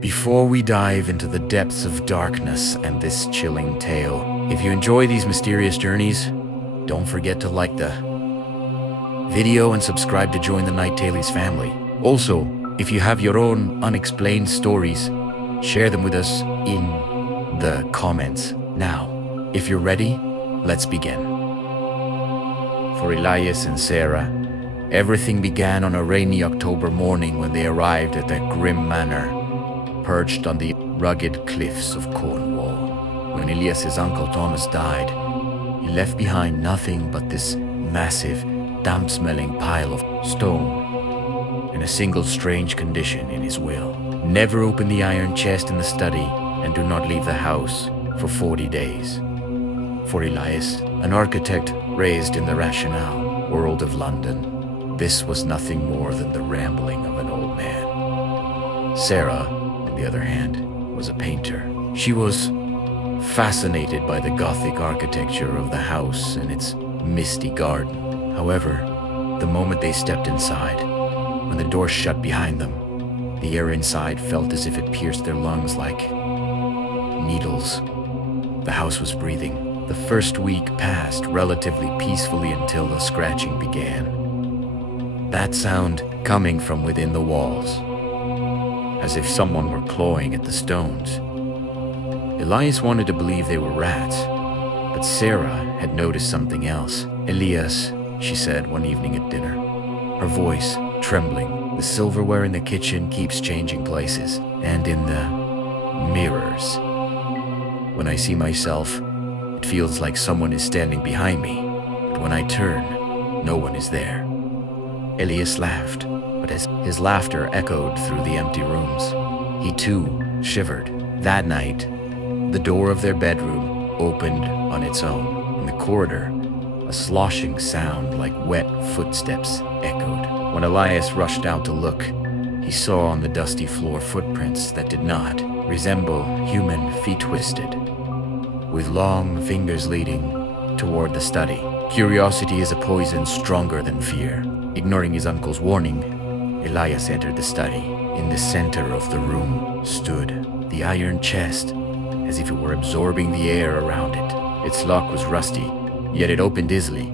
Before we dive into the depths of darkness and this chilling tale, if you enjoy these mysterious journeys, don't forget to like the video and subscribe to join the Night Tailies family. Also, if you have your own unexplained stories, share them with us in the comments. Now, if you're ready, let's begin. For Elias and Sarah, everything began on a rainy October morning when they arrived at their grim manor, perched on the rugged cliffs of Cornwall. When Elias's uncle Thomas died, he left behind nothing but this massive, damp-smelling pile of stone and a single strange condition in his will. Never open the iron chest in the study and do not leave the house for 40 days. For Elias, an architect raised in the rational world of London, this was nothing more than the rambling of an old man. Sarah, on the other hand, was a painter. She was fascinated by the Gothic architecture of the house and its misty garden. However, the moment they stepped inside, when the door shut behind them, the air inside felt as if it pierced their lungs like needles. The house was breathing. The first week passed relatively peacefully until the scratching began. That sound coming from within the walls, as if someone were clawing at the stones. Elias wanted to believe they were rats, but Sarah had noticed something else. "Elias," she said one evening at dinner, her voice trembling. "The silverware in the kitchen keeps changing places, and in the mirrors. When I see myself, it feels like someone is standing behind me, but when I turn, no one is there." Elias laughed, but as his laughter echoed through the empty rooms, he too shivered. That night, the door of their bedroom opened on its own. In the corridor, a sloshing sound like wet footsteps echoed. When Elias rushed out to look, he saw on the dusty floor footprints that did not resemble human feet, twisted, with long fingers leading toward the study. Curiosity is a poison stronger than fear. Ignoring his uncle's warning, Elias entered the study. In the center of the room stood the iron chest, as if it were absorbing the air around it. Its lock was rusty, yet it opened easily,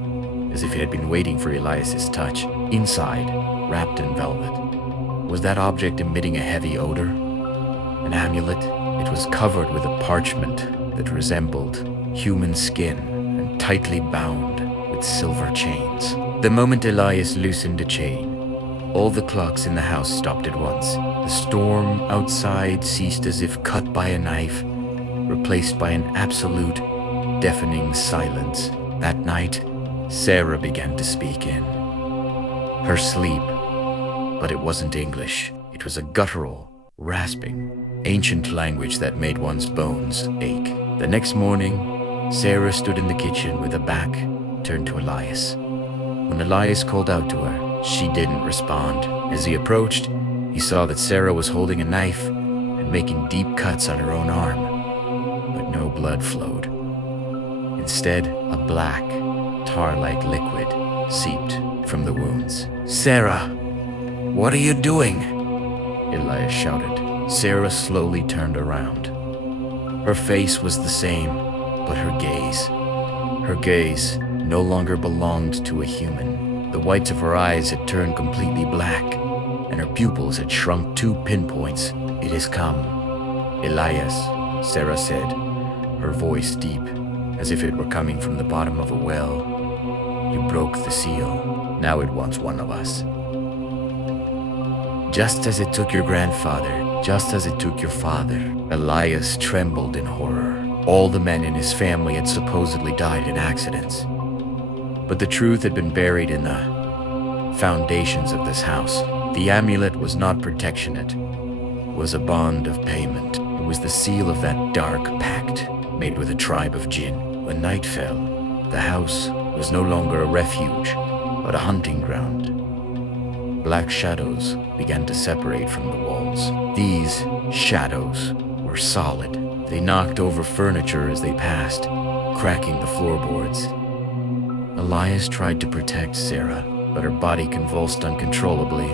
as if it had been waiting for Elias's touch. Inside, wrapped in velvet, was that object emitting a heavy odor? An amulet. It was covered with a parchment that resembled human skin and tightly bound with silver chains. The moment Elias loosened the chain, all the clocks in the house stopped at once. The storm outside ceased as if cut by a knife, replaced by an absolute, deafening silence. That night, Sarah began to speak in her sleep, but it wasn't English. It was a guttural, rasping, ancient language that made one's bones ache. The next morning, Sarah stood in the kitchen with her back turned to Elias. When Elias called out to her, she didn't respond. As he approached, he saw that Sarah was holding a knife and making deep cuts on her own arm, but no blood flowed. Instead, a black, tar-like liquid seeped from the wounds. "Sarah, what are you doing?" Elias shouted. Sarah slowly turned around. Her face was the same, but her gaze no longer belonged to a human. The whites of her eyes had turned completely black, and her pupils had shrunk to pinpoints. "It has come, Elias," Sarah said, her voice deep, as if it were coming from the bottom of a well. "You broke the seal. Now it wants one of us. Just as it took your grandfather, just as it took your father." Elias trembled in horror. All the men in his family had supposedly died in accidents, but the truth had been buried in the foundations of this house. The amulet was not protection, it was a bond of payment. It was the seal of that dark pact made with a tribe of jinn. When night fell, the house was no longer a refuge, but a hunting ground. Black shadows began to separate from the walls. These shadows were solid. They knocked over furniture as they passed, cracking the floorboards. Elias tried to protect Sarah, but her body convulsed uncontrollably.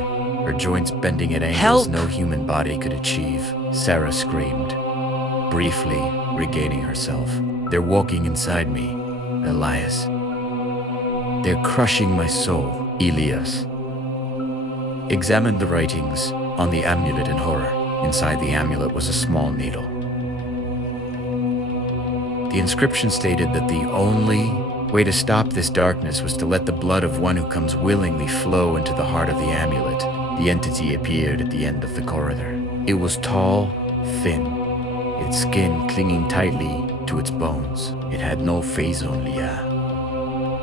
Her her joints bending at angles no human body could achieve. Sarah screamed, briefly regaining herself. They're walking inside me, Elias. They're crushing my soul, Elias. Examined the writings on the amulet in horror. Inside the amulet was a small needle. The inscription stated that the only way to stop this darkness was to let the blood of one who comes willingly flow into the heart of the amulet. The entity appeared at the end of the corridor. It was tall, thin, its skin clinging tightly to its bones. It had no face only,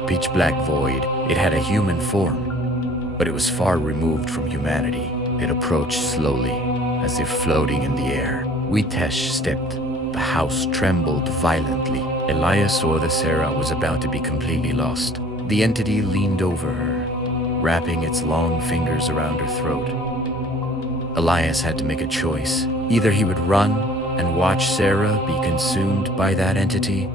pitch black void. It had a human form, but it was far removed from humanity. It approached slowly, as if floating in the air. Witesh stepped. The house trembled violently. Elias saw that Sarah was about to be completely lost. The entity leaned over her, wrapping its long fingers around her throat. Elias had to make a choice. Either he would run and watch Sarah be consumed by that entity,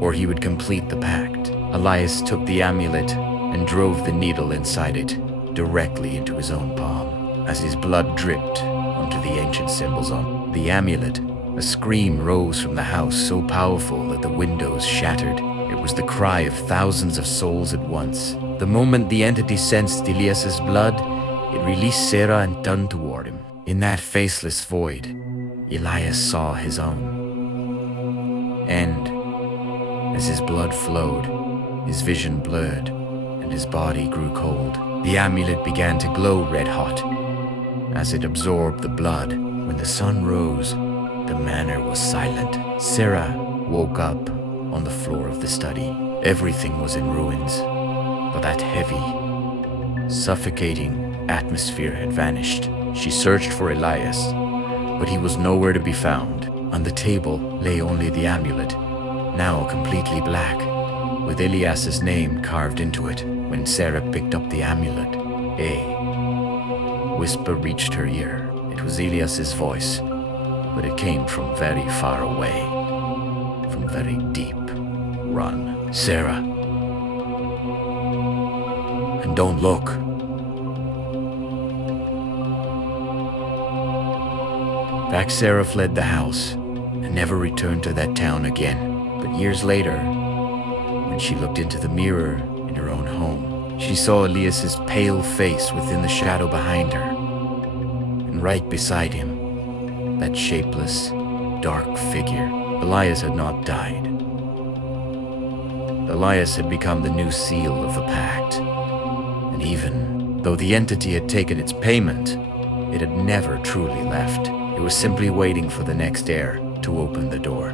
or he would complete the pact. Elias took the amulet and drove the needle inside it, directly into his own palm. As his blood dripped onto the ancient symbols on the amulet, a scream rose from the house so powerful that the windows shattered. It was the cry of thousands of souls at once. The moment the entity sensed Elias's blood, it released Sarah and turned toward him. In that faceless void, Elias saw his own. And as his blood flowed, his vision blurred and his body grew cold. The amulet began to glow red-hot as it absorbed the blood. When the sun rose, the manor was silent. Sarah woke up on the floor of the study. Everything was in ruins, but that heavy, suffocating atmosphere had vanished. She searched for Elias, but he was nowhere to be found. On the table lay only the amulet, now completely black, with Elias's name carved into it. When Sarah picked up the amulet, a whisper reached her ear. It was Elias's voice, but it came from very far away, from very deep. Run, Sarah, and don't look. Back Sarah fled the house and never returned to that town again. But years later, when she looked into the mirror in her own home, she saw Elias's pale face within the shadow behind her. And right beside him, that shapeless, dark figure. Elias had not died. Elias had become the new seal of the pact. And even though the entity had taken its payment, it had never truly left. It was simply waiting for the next heir to open the door.